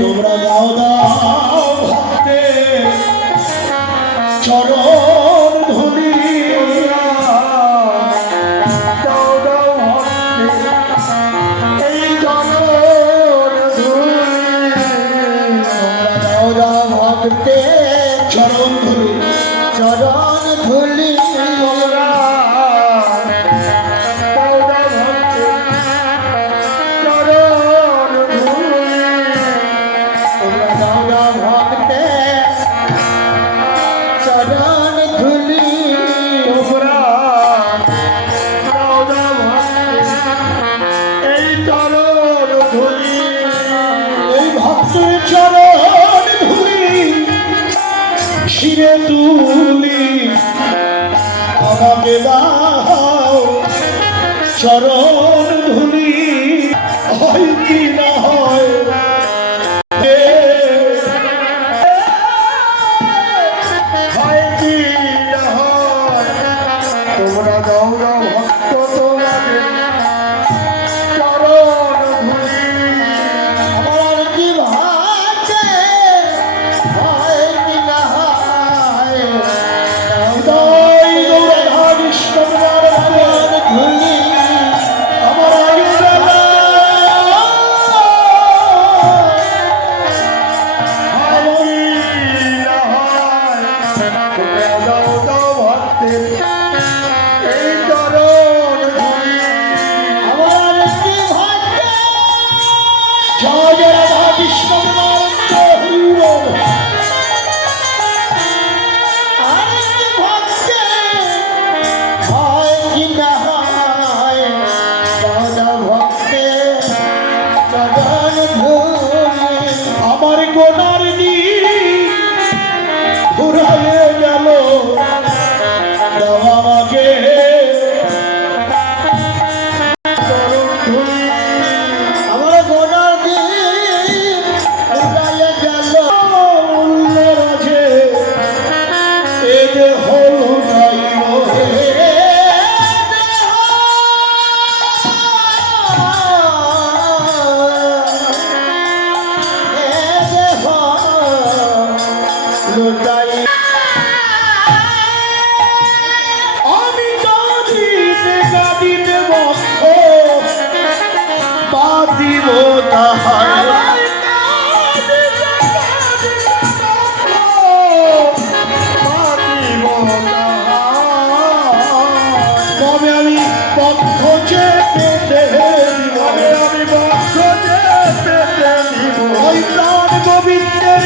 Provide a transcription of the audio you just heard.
তোমরা দাও দাও ভক্তে চরণ ধুলি দাও দাও ভক্তে এই চরণ ধুলি দাও দাও ভক্তে চরণ ধুলি চরণ ধুলি শিরে তুলি আমাকে দাও চরণ ধুলি হয় কি না হয় কি না হয় তোমরা দাও না ভক্ত তোমাদের চরণ ধুলি আমার কি ভাগ্যে হয় কি না হয় ধুলি আমার এই চরণ ধুলি আমার কি ভাগ্যে জয় রাধা কৃষ্ণ আমার গোনার দিন ঘুরাইয়ে গেল আমাকে আমার গোনার দিন ঘুরাইয়ে গেল উল্লের আছে এ যে হল নাই আমি গাদিতে বক্ষ বাদিব তাহার তবে আমি পক্ষ চেপে আমি পক্ষ চেপে দিব ওই প্রাণ গোবিন্দের